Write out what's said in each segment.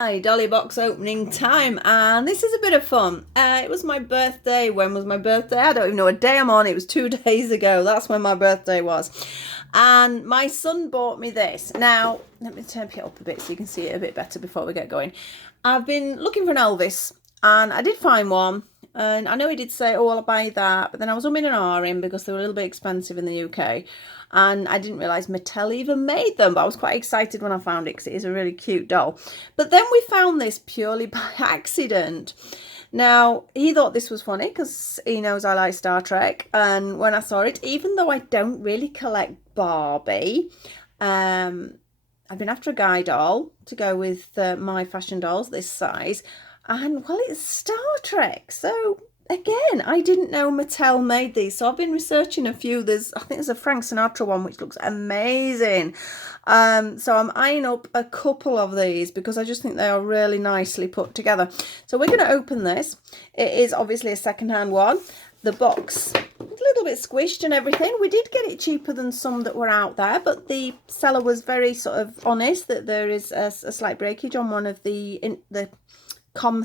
Hi, Dolly box opening time, and this is a bit of fun. It was my birthday. When was my birthday? I don't even know what day I'm on. It was 2 days ago. That's when my birthday was. And my son bought me this. Now, let me turn it up a bit so you can see it a bit better before we get going. I've been looking for an Elvis, and I did find one. And I know he did say, oh, I'll buy that. But then I was umming and ahhing because they were a little bit expensive in the UK. And I didn't realise Mattel even made them. But I was quite excited when I found it because it is a really cute doll. But then we found this purely by accident. Now, he thought this was funny because he knows I like Star Trek. And when I saw it, even though I don't really collect Barbie, I've been after a guy doll to go with my fashion dolls this size. And well, it's Star Trek. So again, I didn't know Mattel made these. So I've been researching a few. I think there's a Frank Sinatra one which looks amazing. So I'm eyeing up a couple of these because I just think they are really nicely put together. So we're going to open this. It is obviously a second-hand one. The box, a little bit squished and everything. We did get it cheaper than some that were out there, but the seller was very sort of honest that there is a slight breakage on one of the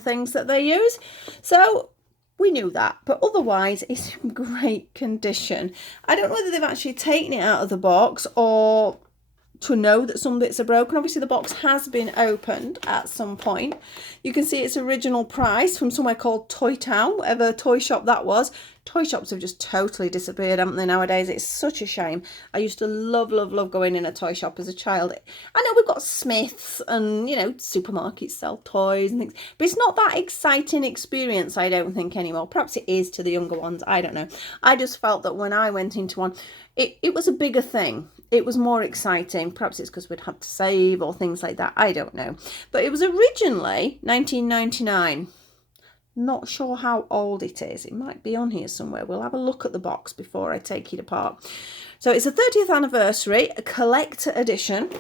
things that they use. So we knew that, but otherwise it's in great condition. I don't know whether they've actually taken it out of the box or to know that some bits are broken. Obviously the box has been opened at some point. You can see its original price from somewhere called Toy Town, whatever toy shop that was. Toy shops have just totally disappeared, haven't they, nowadays? It's such a shame. I used to love going in a toy shop as a child. I know we've got Smiths and, you know, supermarkets sell toys and things, but it's not that exciting experience, I don't think, anymore. Perhaps it is to the younger ones, I don't know. I just felt that when I went into one, it was a bigger thing. It was more exciting. Perhaps it's because we'd have to save or things like that. I don't know. But it was originally 1999. Not sure how old it is. It might be on here somewhere. We'll have a look at the box before I take it apart. So it's a 30th anniversary, a collector edition.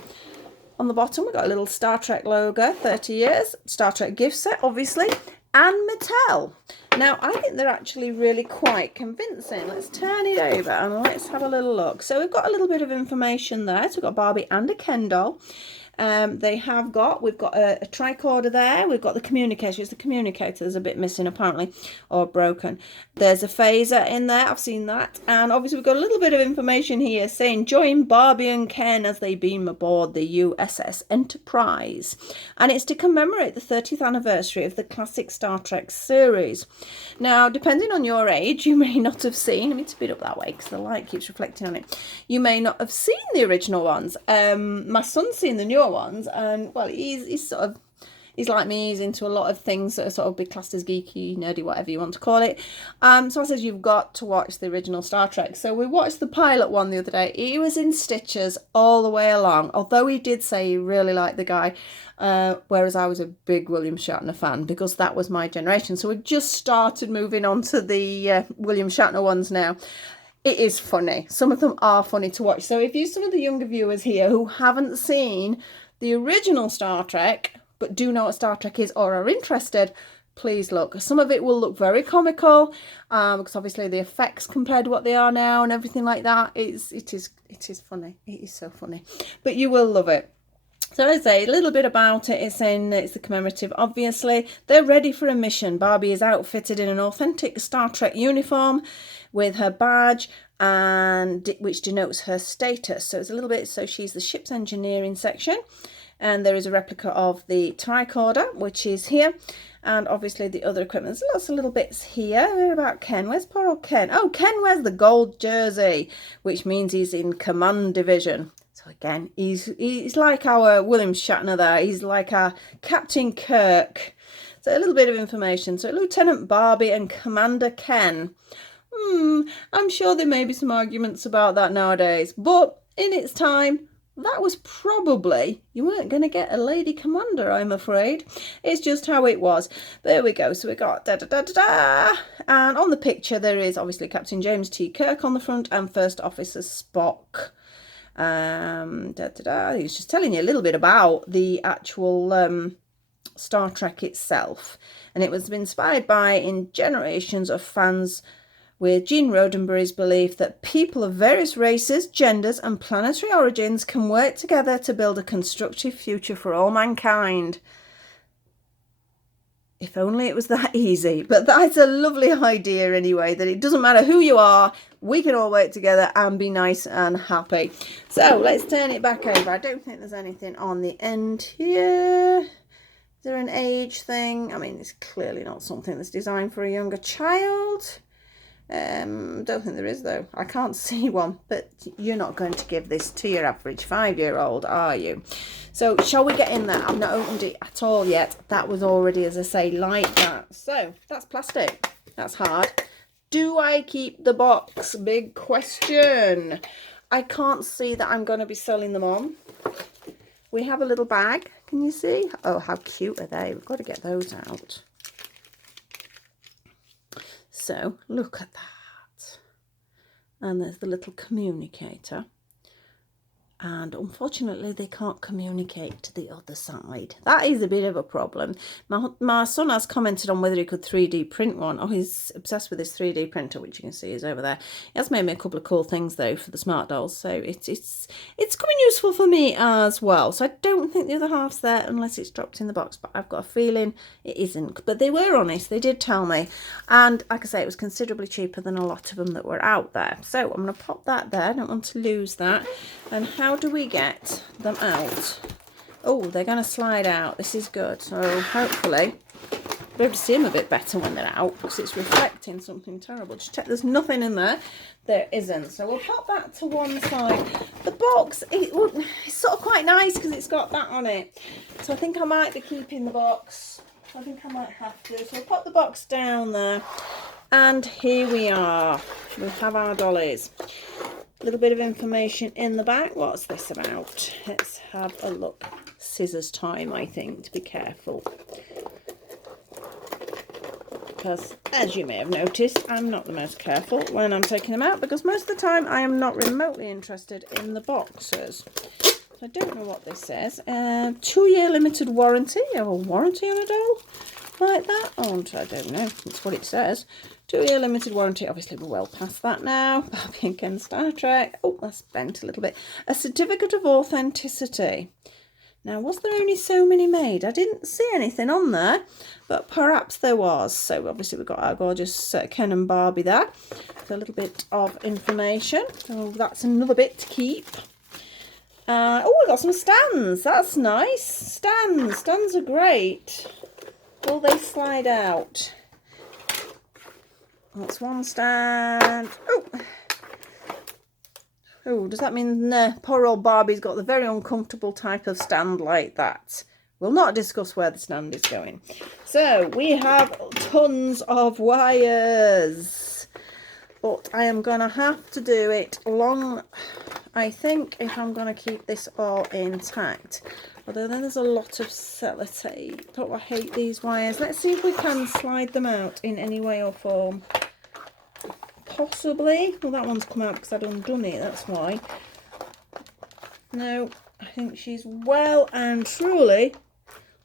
On the bottom, we've got a little Star Trek logo, 30 years. Star Trek gift set, obviously. And Mattel. Now, I think they're actually really quite convincing. Let's turn it over and let's have a little look. So we've got a little bit of information there. So we've got Barbie and a Ken doll. We've got a tricorder there. We've got the communicator. It's the communicator that's a bit missing apparently, or broken. There's a phaser in there. I've seen that. And obviously we've got a little bit of information here saying join Barbie and Ken as they beam aboard the USS Enterprise. And it's to commemorate the 30th anniversary of the classic Star Trek series. Now, depending on your age, you may not have seen, let me speed up that way because the light keeps reflecting on it. You may not have seen the original ones. My son's seen the newer ones, and well, he's like me. He's into a lot of things that are sort of be classed as geeky, nerdy, whatever you want to call it. So I said you've got to watch the original Star Trek. So we watched the pilot one the other day. He was in stitches all the way along, although he did say he really liked the guy. Whereas I was a big William Shatner fan because that was my generation. So we just started moving on to the William Shatner ones now. It is funny. Some of them are funny to watch. So if you, some of the younger viewers here who haven't seen the original Star Trek, but do know what Star Trek is or are interested, please look. Some of it will look very comical because obviously the effects compared to what they are now and everything like that, it is funny. It is so funny. But you will love it. So as I say, a little bit about it. It's the commemorative, obviously. They're ready for a mission. Barbie is outfitted in an authentic Star Trek uniform with her badge, and which denotes her status. So it's a little bit, so she's the ship's engineering section. And there is a replica of the tricorder, which is here. And obviously the other equipment. There's lots of little bits here. What about Ken? Where's poor old Ken? Oh, Ken wears the gold jersey, which means he's in command division. So again, he's like our William Shatner there. He's like our Captain Kirk. So a little bit of information. So Lieutenant Barbie and Commander Ken. I'm sure there may be some arguments about that nowadays. But in its time, that was probably, you weren't going to get a lady commander, I'm afraid. It's just how it was. There we go. So we got da-da-da-da-da. And on the picture, there is obviously Captain James T. Kirk on the front and First Officer Spock. He's just telling you a little bit about the actual Star Trek itself. And it was inspired by in generations of fans with Gene Roddenberry's belief that people of various races, genders and planetary origins can work together to build a constructive future for all mankind. If only it was that easy. But that's a lovely idea anyway, that it doesn't matter who you are, we can all work together and be nice and happy. So let's turn it back over. I don't think there's anything on the end here. Is there an age thing? I mean, it's clearly not something that's designed for a younger child. Don't think there is though. I can't see one, but you're not going to give this to your average 5-year-old, are you? So shall we get in there? I've not opened it at all yet. That was already, as I say, like that. So that's plastic. That's hard. Do I keep the box? Big question. I can't see that I'm going to be selling them on. We have a little bag. Can you see? Oh, how cute are they? We've got to get those out. So look at that. And there's the little communicator. And unfortunately they can't communicate to the other side. That is a bit of a problem. My son has commented on whether he could 3D print one. Oh, he's obsessed with his 3D printer, which you can see is over there. He has made me a couple of cool things though for the smart dolls, so it's coming useful for me as well. So I don't think the other half's there unless it's dropped in the box, but I've got a feeling it isn't. But they were honest, they did tell me, and like I say, it was considerably cheaper than a lot of them that were out there. So I'm going to pop that there. I don't want to lose that. And how do we get them out? Oh, they're going to slide out. This is good. So hopefully we'll be able to see them a bit better when they're out, because it's reflecting something terrible. Just check there's nothing in there. There isn't. So we'll pop that to one side. The box, it's sort of quite nice because it's got that on it. So I think I might be keeping the box. I think I might have to. So we'll pop the box down there. And here we are. We have our dollies. Little bit of information in the back. What's this about? Let's have a look. Scissors time, I think, to be careful. Because, as you may have noticed, I'm not the most careful when I'm taking them out, because most of the time I am not remotely interested in the boxes. I don't know what this says. 2-year limited warranty. You have a warranty on a doll like that? Oh, I don't know. That's what it says. 2-year limited warranty. Obviously, we're well past that now. Barbie and Ken Star Trek. Oh, that's bent a little bit. A certificate of authenticity. Now, was there only so many made? I didn't see anything on there, but perhaps there was. So, obviously, we've got our gorgeous Ken and Barbie there. So, a little bit of information. So, that's another bit to keep. Oh, we've got some stands. That's nice. Stands are great. Will they slide out? That's one stand. Oh, does that mean poor old Barbie's got the very uncomfortable type of stand like that? We'll not discuss where the stand is going. So, we have tons of wires. But I am going to have to do it long, I think, if I'm going to keep this all intact. Although then there's a lot of sellotape. Oh, I hate these wires. Let's see if we can slide them out in any way or form. Possibly. Well, that one's come out because I'd undone it, that's why. No, I think she's well and truly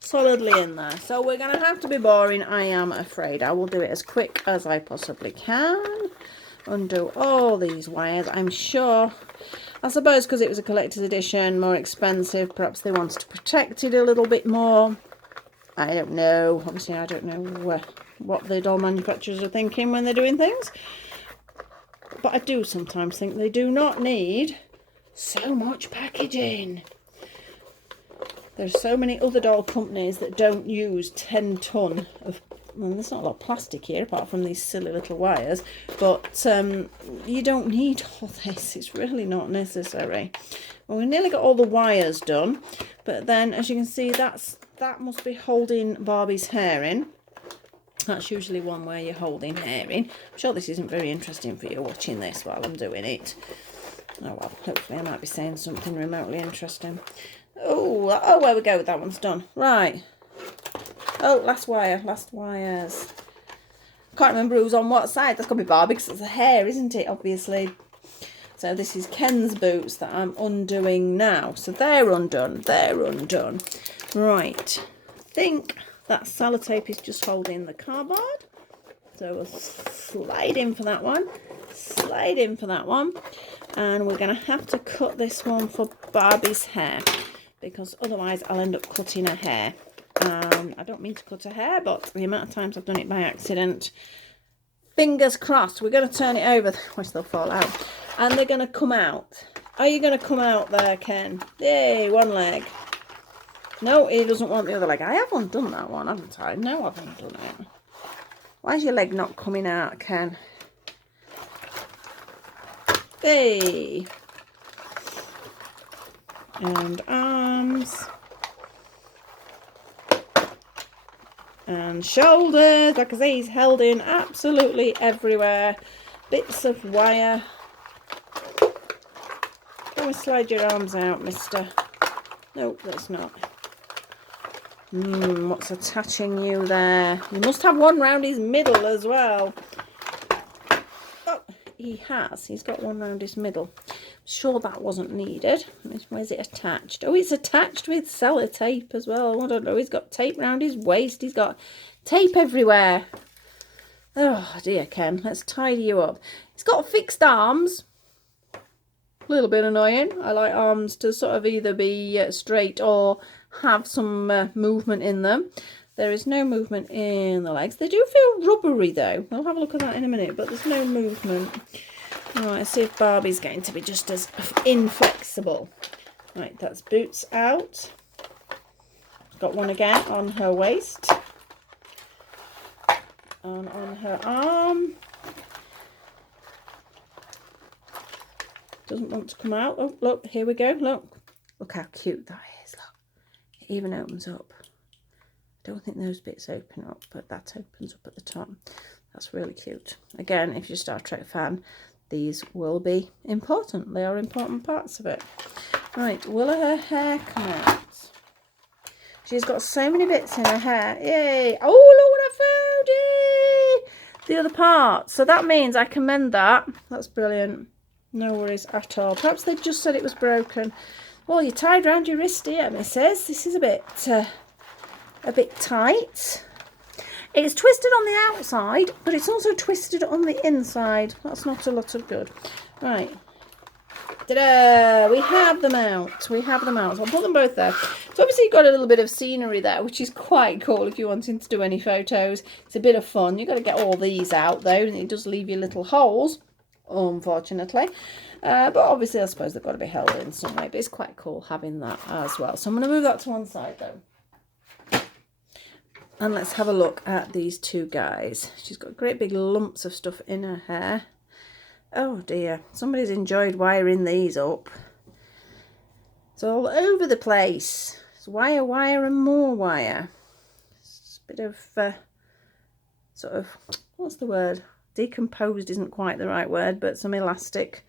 solidly in there. So we're going to have to be boring, I am afraid. I will do it as quick as I possibly can. Undo all these wires, I'm sure. I suppose because it was a collector's edition, more expensive, perhaps they wanted to protect it a little bit more. I don't know. Obviously, I don't know what the doll manufacturers are thinking when they're doing things. But I do sometimes think they do not need so much packaging. There's so many other doll companies that don't use 10 ton of... Well, there's not a lot of plastic here apart from these silly little wires, but you don't need all this. It's really not necessary. Well, we nearly got all the wires done, but then as you can see, that must be holding Barbie's hair in. That's usually one where you're holding hair in. I'm sure this isn't very interesting for you watching this while I'm doing it. Oh well, hopefully I might be saying something remotely interesting. Oh, there we go, that one's done. Right. Oh, last wires. Can't remember who's on what side. That's got to be Barbie because it's the hair, isn't it, obviously. So this is Ken's boots that I'm undoing now. So they're undone. Right. I think that sellotape is just holding the cardboard. So we'll slide in for that one. And we're going to have to cut this one for Barbie's hair, because otherwise I'll end up cutting her hair. And I don't mean to cut her hair, but the amount of times I've done it by accident, fingers crossed. We're going to turn it over, which they'll fall out, and they're going to come out. Are you going to come out there, Ken? Yay, one leg. No, he doesn't want the other leg. I haven't done that one, haven't I? No, I haven't done it. Why is your leg not coming out, Ken? Hey. And arms. And shoulders. Like I say, he's held in absolutely everywhere. Bits of wire. Can we slide your arms out, mister? Nope, that's not. What's attaching you there? You must have one round his middle as well. Oh, he has. He's got one round his middle. Sure that wasn't needed. Where's it attached? Oh, it's attached with sellotape as well. I don't know. He's got tape round his waist. He's got tape everywhere. Oh dear, Ken. Let's tidy you up. He's got fixed arms. A little bit annoying. I like arms to sort of either be straight or have some movement in them. There is no movement in the legs. They do feel rubbery though. We'll have a look at that in a minute, but there's no movement. All right, let's see if Barbie's going to be just as inflexible. Right, that's boots out. Got one again on her waist. And on her arm. Doesn't want to come out. Oh, look, here we go. Look how cute that is. Look, it even opens up. I don't think those bits open up, but that opens up at the top. That's really cute. Again, if you're a Star Trek fan, these will be important. They are important parts of it. Right, will her hair come out? She's got so many bits in her hair. Yay! Oh, look what I found! Yay! The other part. So that means I can mend that. That's brilliant. No worries at all. Perhaps they just said it was broken. Well, you're tied around your wrist here, missus. This is a bit tight. It's twisted on the outside, but it's also twisted on the inside. That's not a lot of good. Right. Ta-da! We have them out. We have them out. So I'll put them both there. So obviously you've got a little bit of scenery there, which is quite cool if you're wanting to do any photos. It's a bit of fun. You've got to get all these out though, and it does leave you little holes, unfortunately. But obviously I suppose they've got to be held in some way. But it's quite cool having that as well. So I'm going to move that to one side though. And let's have a look at these two guys. She's got great big lumps of stuff in her hair. Oh dear, somebody's enjoyed wiring these up. It's all over the place. It's wire, wire and more wire. It's a bit of, sort of, what's the word? Decomposed isn't quite the right word, but some elastic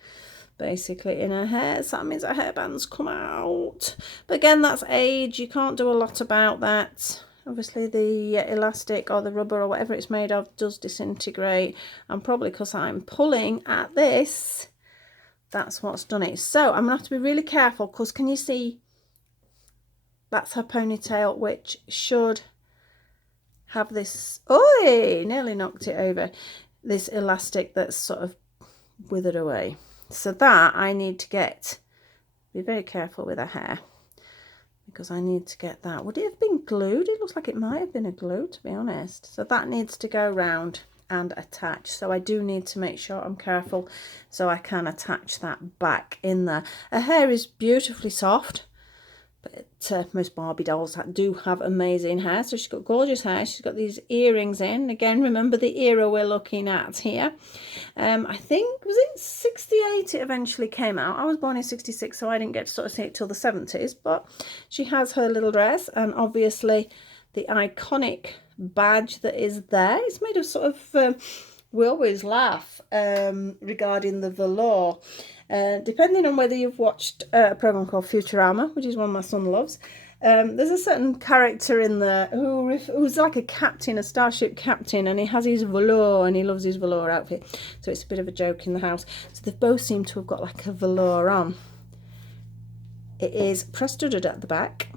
basically in her hair. So that means her hairbands come out. But again, that's age. You can't do a lot about that. Obviously the elastic or the rubber or whatever it's made of does disintegrate, and probably because I'm pulling at this, that's what's done it. So I'm gonna have to be really careful, because can you see that's her ponytail, which should have this, oi, nearly knocked it over, this elastic that's sort of withered away. So that I need to be very careful with her hair, because I need to get that. Would it have been glued? It looks like it might have been a glue, to be honest. So that needs to go round and attach. So I do need to make sure I'm careful so I can attach that back in there. Her hair is beautifully soft, but most Barbie dolls do have amazing hair. So she's got gorgeous hair. She's got these earrings in. Again, remember the era we're looking at here. I think, was it 68 it eventually came out? I was born in 66, so I didn't get to sort of see it till the 70s. But she has her little dress, and obviously the iconic badge that is there. It's made of sort of, we always laugh regarding the velour. Depending on whether you've watched a program called Futurama, which is one my son loves, there's a certain character in there who's like a captain, a starship captain, and he has his velour, and he loves his velour outfit. So it's a bit of a joke in the house. So they both seem to have got like a velour on. It is press-studded at the back.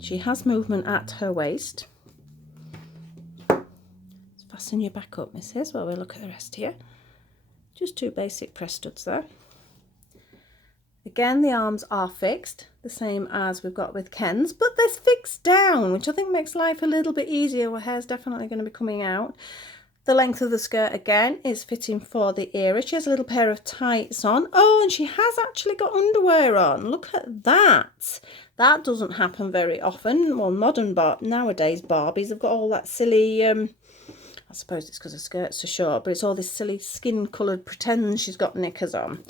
She has movement at her waist. Fasten your back up, missus, while we look at the rest here. Just two basic press studs there. again, the arms are fixed, the same as we've got with Ken's, but they're fixed down, which I think makes life a little bit easier. Her hair's definitely going to be coming out. The length of the skirt, again, is fitting for the era. She has a little pair of tights on. Oh, and she has actually got underwear on. Look at that. That doesn't happen very often. Well, nowadays Barbies have got all that silly, I suppose it's because her skirt's so short, but it's all this silly skin-coloured pretend she's got knickers on.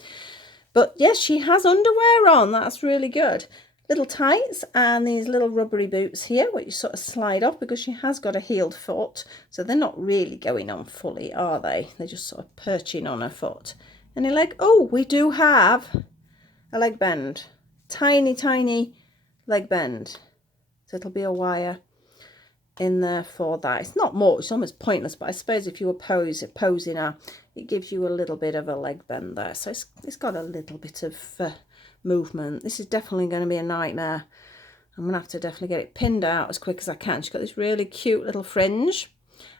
But yes, she has underwear on. That's really good. Little tights and these little rubbery boots here, which sort of slide off because she has got a heeled foot. So they're not really going on fully, are they? They're just sort of perching on her foot. And her leg, oh, we do have a leg bend. Tiny, tiny leg bend. So it'll be a wire in there for that. It's not much, it's almost pointless, but I suppose if you were posing her, it gives you a little bit of a leg bend there. So it's got a little bit of movement. This is definitely going to be a nightmare. I'm going to have to definitely get it pinned out as quick as I can. She's got this really cute little fringe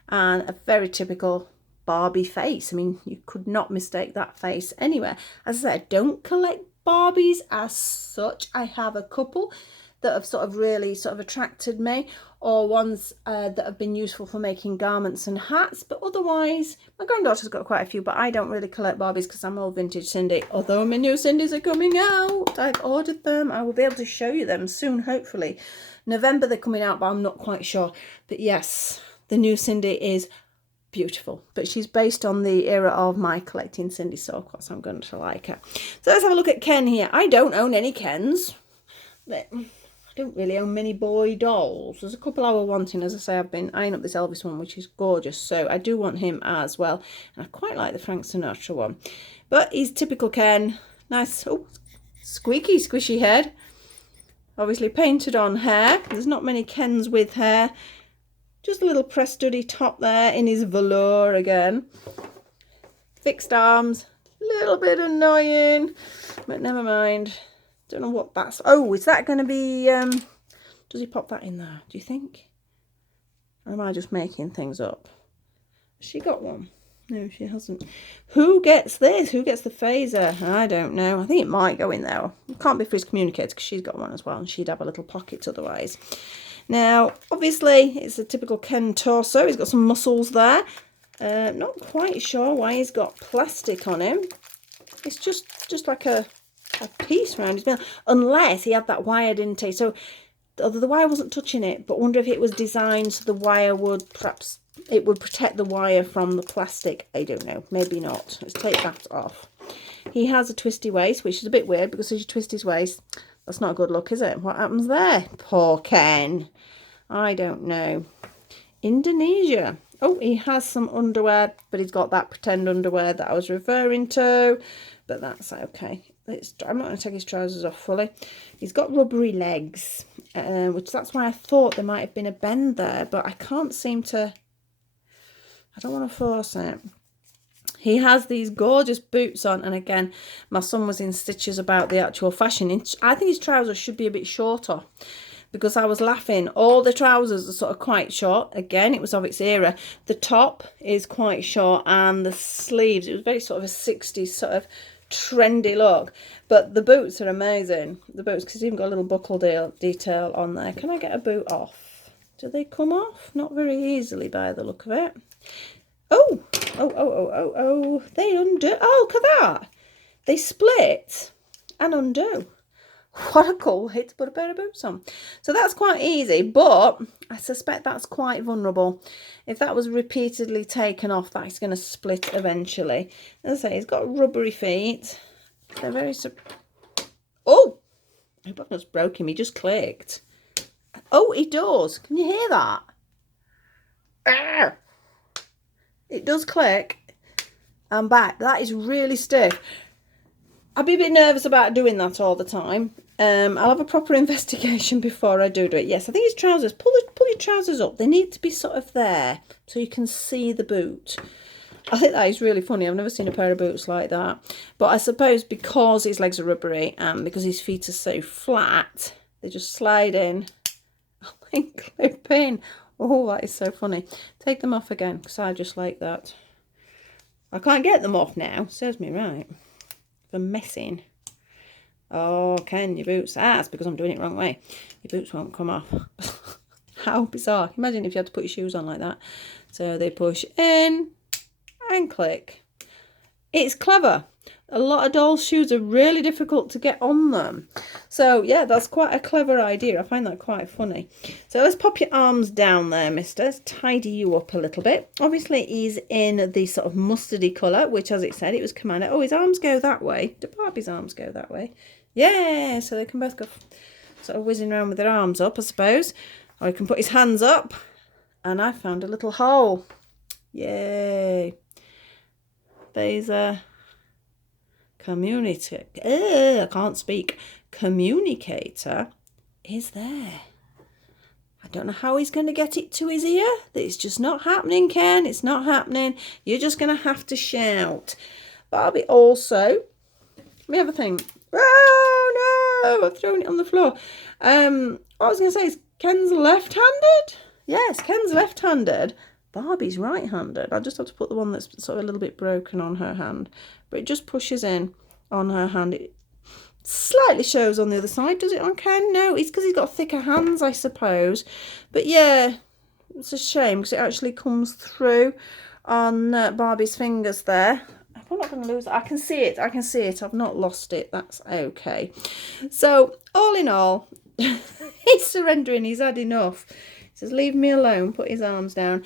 and a very typical Barbie face. I mean, you could not mistake that face anywhere. As I said, I don't collect Barbies as such. I have a couple that have sort of really sort of attracted me, or ones that have been useful for making garments and hats, but otherwise my granddaughter's got quite a few, but I don't really collect Barbies because I'm all vintage Cindy, although my new Cindy's are coming out. I've ordered them. I will be able to show you them soon, hopefully. November they're coming out, but I'm not quite sure. But yes, the new Cindy is beautiful, but she's based on the era of my collecting Cindy, so of course I'm going to like her. So let's have a look at Ken here. I don't own any Kens. I don't really own many boy dolls. There's a couple I were wanting. As I say, I've been eyeing up this Elvis one, which is gorgeous, so I do want him as well. And I quite like the Frank Sinatra one, but he's typical Ken. Nice, oh, squeaky squishy head, obviously painted on hair. There's not many Kens with hair. Just a little press study top there in his velour again. Fixed arms, a little bit annoying, but never mind. Don't know what that's... Oh, is that going to be... does he pop that in there, do you think? Or am I just making things up? Has she got one? No, she hasn't. Who gets this? Who gets the phaser? I don't know. I think it might go in there. It can't be for his communicator because she's got one as well, and she'd have a little pocket otherwise. Now, obviously, it's a typical Ken torso. He's got some muscles there. Not quite sure why he's got plastic on him. It's just like a piece around his middle, unless he had that wired intake. So although the wire wasn't touching it, but I wonder if it was designed so the wire would, perhaps it would protect the wire from the plastic. I don't know, maybe not. Let's take that off. He has a twisty waist, which is a bit weird because as you twist his waist, that's not a good look, is it? What happens there? Poor Ken. I don't know. Indonesia. Oh, he has some underwear, but he's got that pretend underwear that I was referring to, but that's okay. I'm not going to take his trousers off fully. He's got rubbery legs, which that's why I thought there might have been a bend there, but I can't seem to... I don't want to force it. He has these gorgeous boots on, and again, my son was in stitches about the actual fashion. I think his trousers should be a bit shorter, because I was laughing. All the trousers are sort of quite short. Again, it was of its era. The top is quite short, and the sleeves, it was very sort of a 60s sort of trendy look, but the boots are amazing. The boots, because even got a little buckle detail on there. Can I get a boot off? Do they come off? Not very easily by the look of it. Oh, they undo. Oh, look at that. They split and undo. What a cool hit to put a pair of boots on. So that's quite easy, but I suspect that's quite vulnerable. If that was repeatedly taken off, that's going to split eventually. As I say, he's got rubbery feet. They're very... Oh! I hope I've just broke him. He just clicked. Oh, he does. Can you hear that? Ah! It does click. I'm back. That is really stiff. I'd be a bit nervous about doing that all the time. I'll have a proper investigation before I do it. Yes, I think his trousers, pull your trousers up. They need to be sort of there so you can see the boot. I think that is really funny. I've never seen a pair of boots like that. But I suppose because his legs are rubbery and because his feet are so flat, they just slide in and clip in. Oh, that is so funny. Take them off again because I just like that. I can't get them off now. Serves me right. For messing. Oh, Ken, your boots. That's because I'm doing it wrong way. Your boots won't come off. How bizarre. Imagine if you had to put your shoes on like that. So they push in and click. It's clever. A lot of dolls' shoes are really difficult to get on them. So, yeah, that's quite a clever idea. I find that quite funny. So let's pop your arms down there, mister. Let's tidy you up a little bit. Obviously, he's in the sort of mustardy colour, which, as it said, it was commanded. Oh, his arms go that way. Do Barbie's arms go that way? Yeah, so they can both go sort of whizzing around with their arms up, I suppose. Or he can put his hands up. And I found a little hole. Yay. There's a I can't speak. Communicator is there. I don't know how he's going to get it to his ear. It's just not happening, Ken. It's not happening. You're just going to have to shout. Barbie also. Let me have a think. Oh no! I've thrown it on the floor. What I was going to say is Ken's left-handed. Yes, Ken's left-handed. Barbie's right-handed. I just have to put the one that's sort of a little bit broken on her hand. But it just pushes in on her hand. It slightly shows on the other side. Does it on Ken? No, it's because he's got thicker hands, I suppose. But yeah, it's a shame because it actually comes through on Barbie's fingers there. I'm not going to lose it. I can see it. I can see it. I've not lost it. That's okay. So, all in all, he's surrendering. He's had enough. Says, leave me alone, put his arms down.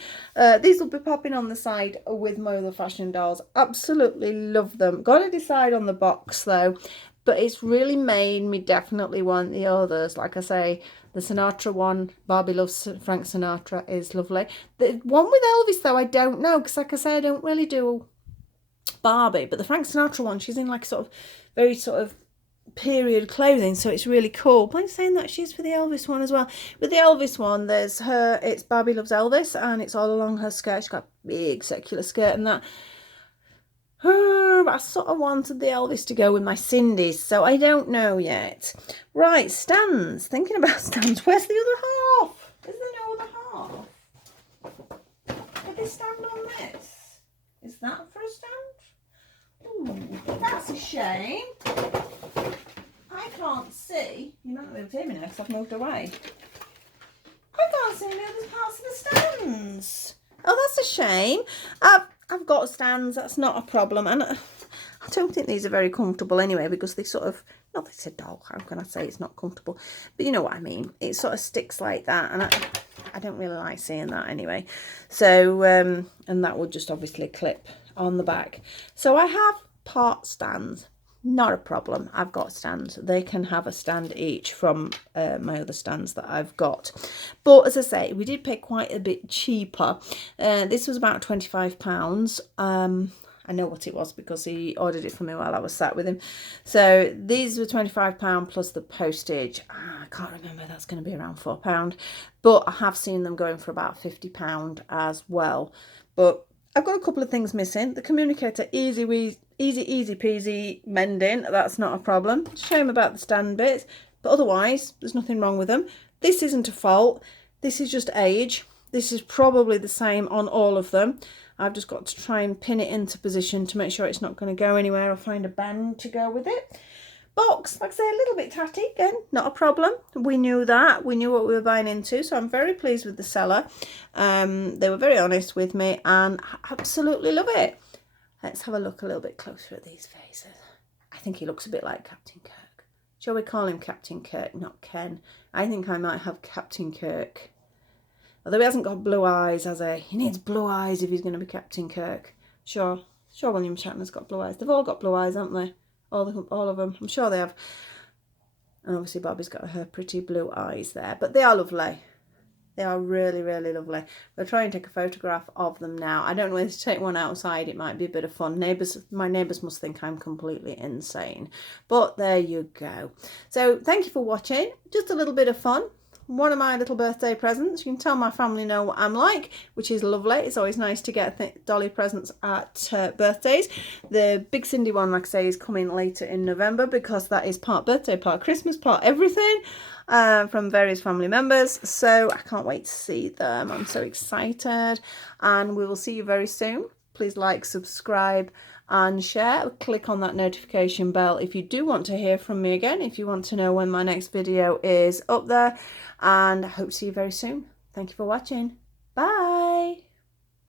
These will be popping on the side with my other fashion dolls. Absolutely love them. Got to decide on the box though, but it's really made me definitely want the others. Like I say, the Sinatra one, Barbie loves Frank Sinatra, is lovely. The one with Elvis though, I don't know, because like I say, I don't really do Barbie, but the Frank Sinatra one, she's in like sort of very sort of period clothing, so it's really cool. But I'm saying that she's for the Elvis one as well. With the Elvis one, there's her, it's Barbie Loves Elvis, and it's all along her skirt. She's got a big circular skirt and that. But I sort of wanted the Elvis to go with my Cindy's, so I don't know yet. Right, stands. Thinking about stands. Where's the other half? Is there no other half? Could they stand on this? Is that for a stand? Ooh, that's a shame. I can't see. You might not be able to hear me now because I've moved away. I can't see any other parts of the stands. Oh, that's a shame. I've got stands. That's not a problem. And I don't think these are very comfortable anyway because they sort of, not that it's a doll. How can I say it's not comfortable? But you know what I mean. It sort of sticks like that. And I don't really like seeing that anyway. So, and that would just obviously clip on the back. So I have part stands. Not a problem. I've got stands. They can have a stand each from my other stands that I've got. But as I say, we did pay quite a bit cheaper. This was about £25. I know what it was because he ordered it for me while I was sat with him. So these were £25 plus the postage. I can't remember. That's going to be around £4. But I have seen them going for about £50 as well. But I've got a couple of things missing. The communicator, easy peasy mending. That's not a problem. Shame about the stand bits, but otherwise there's nothing wrong with them. This isn't a fault. This is just age. This is probably the same on all of them. I've just got to try and pin it into position to make sure it's not going to go anywhere or find a band to go with it. Box, like I say, a little bit tatty, again, not a problem. We knew that. We knew what we were buying into, so I'm very pleased with the seller. They were very honest with me and I absolutely love it. Let's have a look a little bit closer at these faces. I think he looks a bit like Captain Kirk. Shall we call him Captain Kirk, not Ken? I think I might have Captain Kirk. Although he hasn't got blue eyes, has he? He needs blue eyes if he's going to be Captain Kirk. Sure William Shatner's got blue eyes. They've all got blue eyes, haven't they? All of them. I'm sure they have. And obviously Barbie's got her pretty blue eyes there. But they are lovely. They are really, really lovely. We'll try and take a photograph of them now. I don't know whether to take one outside. It might be a bit of fun. My neighbours must think I'm completely insane. But there you go. So thank you for watching. Just a little bit of fun. One of my little birthday presents. You can tell my family know what I'm like, which is lovely. It's always nice to get dolly presents at birthdays. The Big Cindy one, like I say, is coming later in November because that is part birthday, part Christmas, part everything from various family members. So I can't wait to see them. I'm so excited and we will see you very soon. Please like, subscribe and share. Click on that notification bell if you do want to hear from me again, if you want to know when my next video is up there, and I hope to see you very soon. Thank you for watching. Bye.